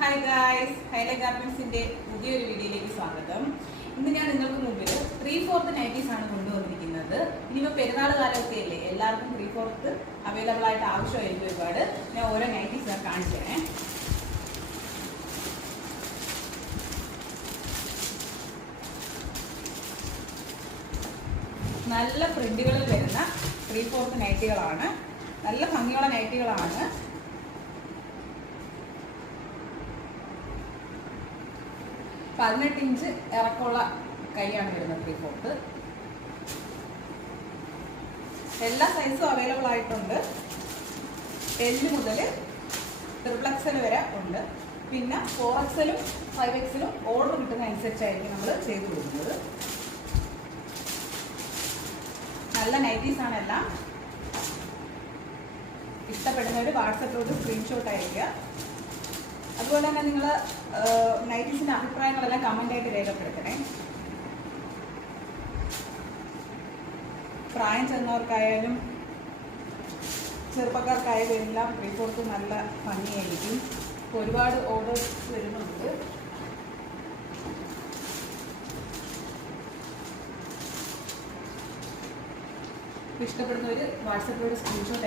Hi guys, highlight ഗാർമെന്റ്സിന്റെ പുതിയൊരു വീഡിയോയിലേക്ക് സ്വാഗതം. ഇന്ന് ഞാൻ നിങ്ങൾക്ക് മുമ്പിൽ 3/4 നൈറ്റീസ് ആണ് കൊണ്ടുവന്നിരിക്കുന്നത്. ഇനിയിപ്പോൾ പെരുന്നാൾ കാലമൊക്കെ അല്ലേ, എല്ലാവർക്കും 3/4 അവൈലബിൾ ആയിട്ട് ആവശ്യമായിരിക്കും ഒരുപാട്. ഞാൻ ഓരോ നൈറ്റീസ് ഞാൻ കാണിച്ചു തരേ. നല്ല പ്രിന്റുകളിൽ വരുന്ന 3/4 നൈറ്റികളാണ്. നല്ല ഭംഗിയുള്ള നൈറ്റികളാണ്. 18 ഇഞ്ച് ഇറക്കമുള്ള കൈയാണ് വരുന്നത് 3/4. എല്ലാ സൈസും അവൈലബിൾ ആയിട്ടുണ്ട്. L മുതൽ XXL വരെ ഉണ്ട്. പിന്നെ 4XL 5XL ഓർഡർ കിട്ടുന്ന അനുസരിച്ചായിരിക്കും നമ്മൾ ചെയ്ത് കൊടുക്കുന്നത്. നല്ല നൈറ്റീസ് ആണ് എല്ലാം. ഇഷ്ടപ്പെടുന്നവർ വാട്സപ്പിലോട്ട് സ്ക്രീൻഷോട്ട് അയയ്ക്കുക. അതുപോലെ തന്നെ നിങ്ങൾ നൈറ്റീസിന്റെ അഭിപ്രായങ്ങളെല്ലാം കമന്റ് ആയിട്ട് രേഖപ്പെടുത്തണേ. പ്രായം ചെന്നവർക്കായാലും ചെറുപ്പക്കാർക്കായാലും എല്ലാം 3/4 നല്ല ഭംഗിയായിരിക്കും. ഒരുപാട് ഓർഡേഴ്സ് വരുന്നുണ്ട്. ഇഷ്ടപ്പെടുന്നവർ വാട്സപ്പിലൂടെ സ്ക്രീൻഷോട്ട്